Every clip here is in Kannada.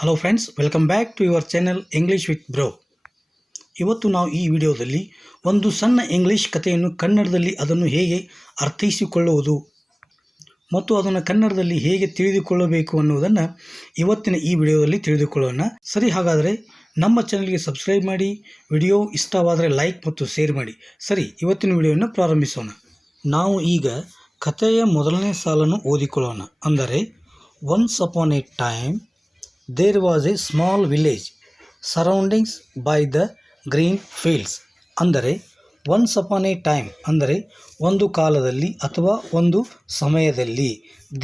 Hello friends, welcome back to your channel English with bro. ಇವತ್ತು ನಾವು ಈ ವಿಡಿಯೋದಲ್ಲಿ ಒಂದು ಸಣ್ಣ ಇಂಗ್ಲೀಷ್ ಕಥೆಯನ್ನು ಕನ್ನಡದಲ್ಲಿ ಅದನ್ನು ಹೇಗೆ ಅರ್ಥೈಸಿಕೊಳ್ಳುವುದು ಮತ್ತು ಅದನ್ನು ಕನ್ನಡದಲ್ಲಿ ಹೇಗೆ ತಿಳಿದುಕೊಳ್ಳಬೇಕು ಅನ್ನುವುದನ್ನು ಇವತ್ತಿನ ಈ ವಿಡಿಯೋದಲ್ಲಿ ತಿಳಿದುಕೊಳ್ಳೋಣ. ಸರಿ, ಹಾಗಾದರೆ ನಮ್ಮ ಚಾನಲ್ಗೆ ಸಬ್ಸ್ಕ್ರೈಬ್ ಮಾಡಿ, ವಿಡಿಯೋ ಇಷ್ಟವಾದರೆ ಲೈಕ್ ಮತ್ತು ಶೇರ್ ಮಾಡಿ. ಸರಿ, ಇವತ್ತಿನ ವಿಡಿಯೋವನ್ನು ಪ್ರಾರಂಭಿಸೋಣ. ನಾವು ಈಗ ಕಥೆಯ ಮೊದಲನೇ ಸಾಲನ್ನು ಓದಿಕೊಳ್ಳೋಣ. ಅಂದರೆ, once upon a time there was a small village surroundings by the green fields. ಅಂದರೆ ಒನ್ಸ್ ಅಪಾನ್ ಎ ಟೈಮ್ ಅಂದರೆ ಒಂದು ಕಾಲದಲ್ಲಿ ಅಥವಾ ಒಂದು ಸಮಯದಲ್ಲಿ,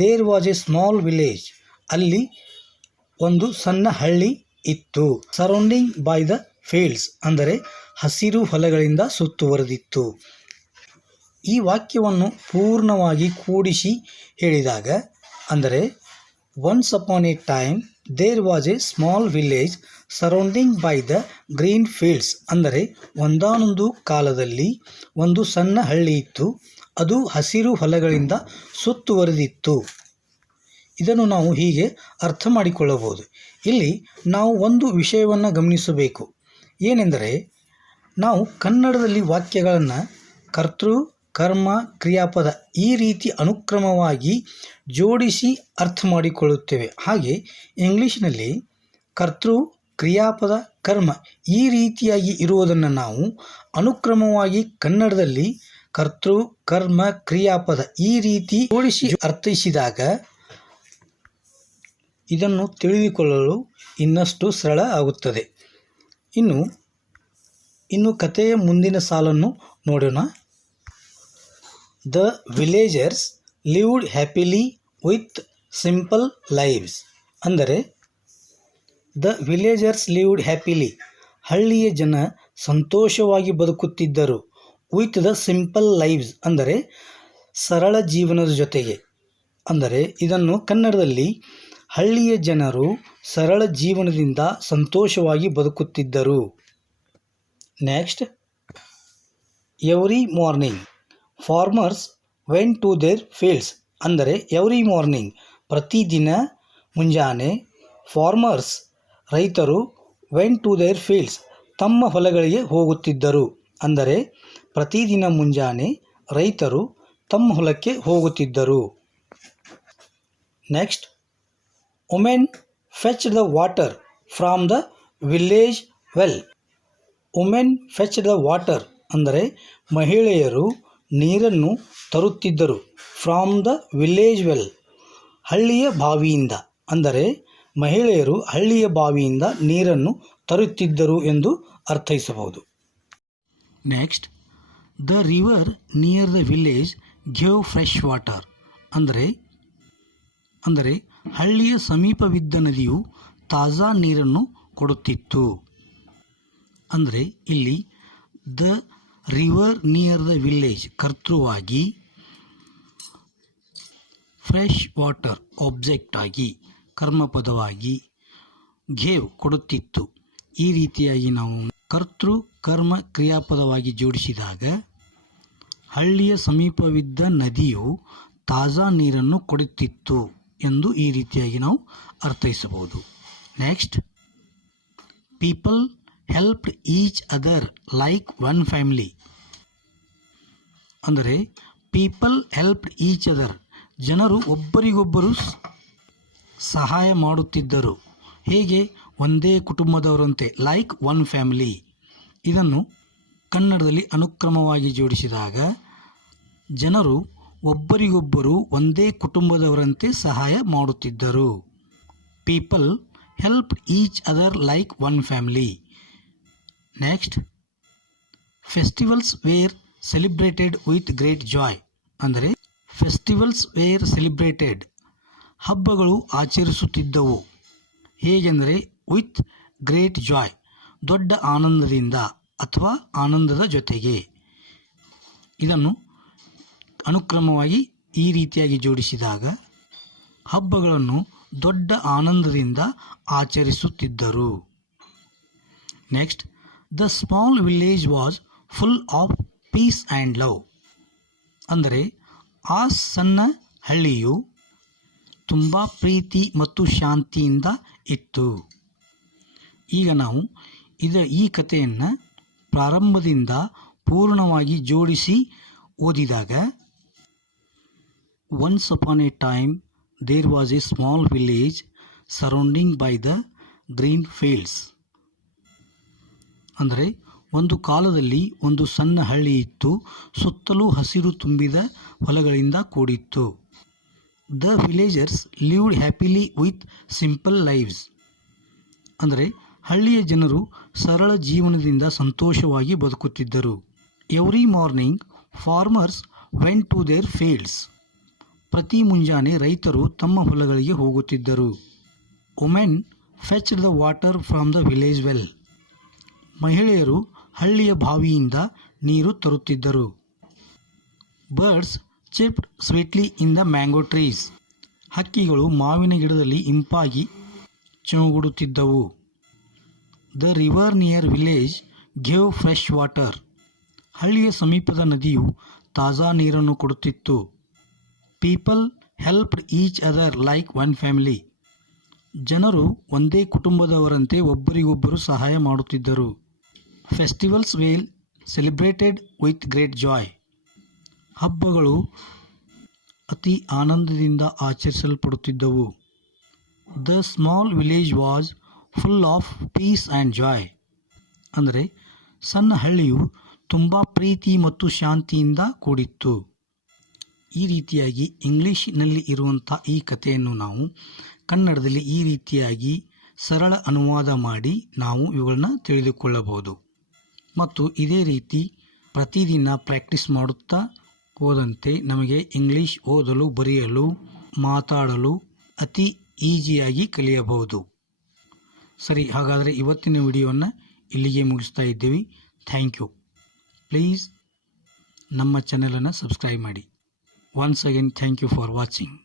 there was a small village ಅಲ್ಲಿ ಒಂದು ಸಣ್ಣ ಹಳ್ಳಿ ಇತ್ತು. ಸರೌಂಡಿಂಗ್ ಬೈ ದ ಫೀಲ್ಡ್ಸ್ ಅಂದರೆ ಹಸಿರು ಹೊಲಗಳಿಂದ ಸುತ್ತುವರೆದಿತ್ತು. ಈ ವಾಕ್ಯವನ್ನು ಪೂರ್ಣವಾಗಿ ಕೂಡಿಸಿ ಹೇಳಿದಾಗ, ಅಂದರೆ once upon a time there was a small village surrounding by the green fields ಅಂದರೆ ಒಂದಾನೊಂದು ಕಾಲದಲ್ಲಿ ಒಂದು ಸಣ್ಣ ಹಳ್ಳಿ ಇತ್ತು, ಅದು ಹಸಿರು ಹೊಲಗಳಿಂದ ಸುತ್ತುವರೆದಿತ್ತು. ಇದನ್ನು ನಾವು ಹೀಗೆ ಅರ್ಥ ಮಾಡಿಕೊಳ್ಳಬಹುದು. ಇಲ್ಲಿ ನಾವು ಒಂದು ವಿಷಯವನ್ನು ಗಮನಿಸಬೇಕು. ಏನೆಂದರೆ, ನಾವು ಕನ್ನಡದಲ್ಲಿ ವಾಕ್ಯಗಳನ್ನು ಕರ್ತೃ, ಕರ್ಮ, ಕ್ರಿಯಾಪದ ಈ ರೀತಿ ಅನುಕ್ರಮವಾಗಿ ಜೋಡಿಸಿ ಅರ್ಥ ಮಾಡಿಕೊಳ್ಳುತ್ತೇವೆ. ಹಾಗೆ ಇಂಗ್ಲೀಷ್ನಲ್ಲಿ ಕರ್ತೃ, ಕ್ರಿಯಾಪದ, ಕರ್ಮ ಈ ರೀತಿಯಾಗಿ ಇರುವುದನ್ನು ನಾವು ಅನುಕ್ರಮವಾಗಿ ಕನ್ನಡದಲ್ಲಿ ಕರ್ತೃ, ಕರ್ಮ, ಕ್ರಿಯಾಪದ ಈ ರೀತಿ ಜೋಡಿಸಿ ಅರ್ಥೈಸಿದಾಗ ಇದನ್ನು ತಿಳಿದುಕೊಳ್ಳಲು ಇನ್ನಷ್ಟು ಸರಳ ಆಗುತ್ತದೆ. ಇನ್ನು ಕಥೆಯ ಮುಂದಿನ ಸಾಲನ್ನು ನೋಡೋಣ. The villagers lived happily with simple lives. ಅಂದರೆ ದ ವಿಲೇಜರ್ಸ್ ಲಿವ್ಡ್ ಹ್ಯಾಪಿಲಿ ಹಳ್ಳಿಯ ಜನ ಸಂತೋಷವಾಗಿ ಬದುಕುತ್ತಿದ್ದರು. ವಿತ್ ದ ಸಿಂಪಲ್ ಲೈವ್ಸ್ ಅಂದರೆ ಸರಳ ಜೀವನದ ಜೊತೆಗೆ. ಅಂದರೆ ಇದನ್ನು ಕನ್ನಡದಲ್ಲಿ ಹಳ್ಳಿಯ ಜನರು ಸರಳ ಜೀವನದಿಂದ ಸಂತೋಷವಾಗಿ ಬದುಕುತ್ತಿದ್ದರು. Next, every morning farmers went to their fields. ಅಂದರೆ ಎವ್ರಿ ಮಾರ್ನಿಂಗ್ ಪ್ರತಿದಿನ ಮುಂಜಾನೆ, ಫಾರ್ಮರ್ಸ್ ರೈತರು, ವೆಂಟ್ ಟು ದೇರ್ ಫೀಲ್ಡ್ಸ್ ತಮ್ಮ ಹೊಲಗಳಿಗೆ ಹೋಗುತ್ತಿದ್ದರು. ಅಂದರೆ ಪ್ರತಿದಿನ ಮುಂಜಾನೆ ರೈತರು ತಮ್ಮ ಹೊಲಕ್ಕೆ ಹೋಗುತ್ತಿದ್ದರು. Next, women fetch the water from the village well. Women fetch the water ಅಂದರೆ ಮಹಿಳೆಯರು ನೀರನ್ನು ತರುತ್ತಿದ್ದರು. ಫ್ರಾಮ್ ದ ವಿಲೇಜ್ ವೆಲ್ ಹಳ್ಳಿಯ ಬಾವಿಯಿಂದ. ಅಂದರೆ ಮಹಿಳೆಯರು ಹಳ್ಳಿಯ ಬಾವಿಯಿಂದ ನೀರನ್ನು ತರುತ್ತಿದ್ದರು ಎಂದು ಅರ್ಥೈಸಬಹುದು. Next, the river near the village gave fresh water. ಅಂದರೆ ಹಳ್ಳಿಯ ಸಮೀಪವಿದ್ದ ನದಿಯು ತಾಜಾ ನೀರನ್ನು ಕೊಡುತ್ತಿತ್ತು. ಅಂದರೆ ಇಲ್ಲಿ the river near the village ಕರ್ತೃವಾಗಿ, ಫ್ರೆಶ್ ವಾಟರ್ ಆಬ್ಜೆಕ್ಟ್ ಆಗಿ, ಕರ್ಮಪದವಾಗಿ, ಗೇವ್ ಕೊಡುತ್ತಿತ್ತು. ಈ ರೀತಿಯಾಗಿ ನಾವು ಕರ್ತೃ, ಕರ್ಮ, ಕ್ರಿಯಾಪದವಾಗಿ ಜೋಡಿಸಿದಾಗ ಹಳ್ಳಿಯ ಸಮೀಪವಿದ್ದ ನದಿಯು ತಾಜಾ ನೀರನ್ನು ಕೊಡುತ್ತಿತ್ತು ಎಂದು ಈ ರೀತಿಯಾಗಿ ನಾವು ಅರ್ಥೈಸಬಹುದು. Next, people helped each other like one family. ಅಂದರೆ ಪೀಪಲ್ ಹೆಲ್ಪ್ಡ್ ಈಚ್ ಅದರ್ ಜನರು ಒಬ್ಬರಿಗೊಬ್ಬರು ಸಹಾಯ ಮಾಡುತ್ತಿದ್ದರು. ಹೇಗೆ? ಒಂದೇ ಕುಟುಂಬದವರಂತೆ, ಲೈಕ್ ಒನ್ ಫ್ಯಾಮಿಲಿ. ಇದನ್ನು ಕನ್ನಡದಲ್ಲಿ ಅನುಕ್ರಮವಾಗಿ ಜೋಡಿಸಿದಾಗ ಜನರು ಒಬ್ಬರಿಗೊಬ್ಬರು ಒಂದೇ ಕುಟುಂಬದವರಂತೆ ಸಹಾಯ ಮಾಡುತ್ತಿದ್ದರು. People helped each other like one family. Next, festivals were celebrated with great joy. ಅಂದರೆ ಫೆಸ್ಟಿವಲ್ಸ್ ವೇರ್ ಸೆಲಿಬ್ರೇಟೆಡ್ ಹಬ್ಬಗಳು ಆಚರಿಸುತ್ತಿದ್ದವು. ಹೇಗೆಂದರೆ ವಿತ್ ಗ್ರೇಟ್ ಜಾಯ್ ದೊಡ್ಡ ಆನಂದದಿಂದ ಅಥವಾ ಆನಂದದ ಜೊತೆಗೆ. ಇದನ್ನು ಅನುಕ್ರಮವಾಗಿ ಈ ರೀತಿಯಾಗಿ ಜೋಡಿಸಿದಾಗ ಹಬ್ಬಗಳನ್ನು ದೊಡ್ಡ ಆನಂದದಿಂದ ಆಚರಿಸುತ್ತಿದ್ದರು. Next, the small village was full of peace and love. ಅಂದರೆ ಆ ಸಣ್ಣ ಹಳ್ಳಿಯು ತುಂಬ ಪ್ರೀತಿ ಮತ್ತು ಶಾಂತಿಯಿಂದ ಇತ್ತು. ಈಗ ನಾವು ಈ ಕಥೆಯನ್ನು ಪ್ರಾರಂಭದಿಂದ ಪೂರ್ಣವಾಗಿ ಜೋಡಿಸಿ ಓದಿದಾಗ, once upon a time there was a small village surrounding by the green fields. ಅಂದರೆ ಒಂದು ಕಾಲದಲ್ಲಿ ಒಂದು ಸಣ್ಣ ಹಳ್ಳಿ ಇತ್ತು, ಸುತ್ತಲೂ ಹಸಿರು ತುಂಬಿದ ಹೊಲಗಳಿಂದ ಕೂಡಿತ್ತು. The villagers lived happily with simple lives. ಅಂದರೆ ಹಳ್ಳಿಯ ಜನರು ಸರಳ ಜೀವನದಿಂದ ಸಂತೋಷವಾಗಿ ಬದುಕುತ್ತಿದ್ದರು. Every morning farmers went to their fields. ಪ್ರತಿ ಮುಂಜಾನೆ ರೈತರು ತಮ್ಮ ಹೊಲಗಳಿಗೆ ಹೋಗುತ್ತಿದ್ದರು. Women fetched the water from the village well. ಮಹಿಳೆಯರು ಹಳ್ಳಿಯ ಬಾವಿಯಿಂದ ನೀರು ತರುತ್ತಿದ್ದರು. Birds chirped sweetly in the mango trees. ಹಕ್ಕಿಗಳು ಮಾವಿನ ಗಿಡದಲ್ಲಿ ಇಂಪಾಗಿ ಚುಗುಡುತ್ತಿದ್ದವು. The river near village gave fresh water. ಹಳ್ಳಿಯ ಸಮೀಪದ ನದಿಯು ತಾಜಾ ನೀರನ್ನು ಕೊಡುತ್ತಿತ್ತು. People helped each other like one family. ಜನರು ಒಂದೇ ಕುಟುಂಬದವರಂತೆ ಒಬ್ಬರಿಗೊಬ್ಬರು ಸಹಾಯ ಮಾಡುತ್ತಿದ್ದರು. Festivals were celebrated with great joy. ಹಬ್ಬಗಳು ಅತಿ ಆನಂದದಿಂದ ಆಚರಿಸಲ್ಪಡುತ್ತಿದ್ದವು. The small village was full of peace and joy. ಅಂದರೆ ಸಣ್ಣ ಹಳ್ಳಿಯು ತುಂಬ ಪ್ರೀತಿ ಮತ್ತು ಶಾಂತಿಯಿಂದ ಕೂಡಿತ್ತು. ಈ ರೀತಿಯಾಗಿ ಇಂಗ್ಲೀಷ್ನಲ್ಲಿ ಇರುವಂಥ ಈ ಕಥೆಯನ್ನು ನಾವು ಕನ್ನಡದಲ್ಲಿ ಈ ರೀತಿಯಾಗಿ ಸರಳ ಅನುವಾದ ಮಾಡಿ ನಾವು ಇವುಗಳನ್ನ ತಿಳಿದುಕೊಳ್ಳಬಹುದು. ಮತ್ತು ಇದೇ ರೀತಿ ಪ್ರತಿದಿನ ಪ್ರಾಕ್ಟೀಸ್ ಮಾಡುತ್ತಾ ಹೋದಂತೆ ನಮಗೆ ಇಂಗ್ಲೀಷ್ ಓದಲು, ಬರೆಯಲು, ಮಾತಾಡಲು ಅತಿ ಈಸಿಯಾಗಿ ಕಲಿಯಬಹುದು. ಸರಿ, ಹಾಗಾದರೆ ಇವತ್ತಿನ ವಿಡಿಯೋವನ್ನು ಇಲ್ಲಿಗೆ ಮುಗಿಸ್ತಾ ಇದ್ದೀವಿ. Thank you. ಪ್ಲೀಸ್ ನಮ್ಮ ಚಾನಲನ್ನು ಸಬ್ಸ್ಕ್ರೈಬ್ ಮಾಡಿ. Once again thank you for watching.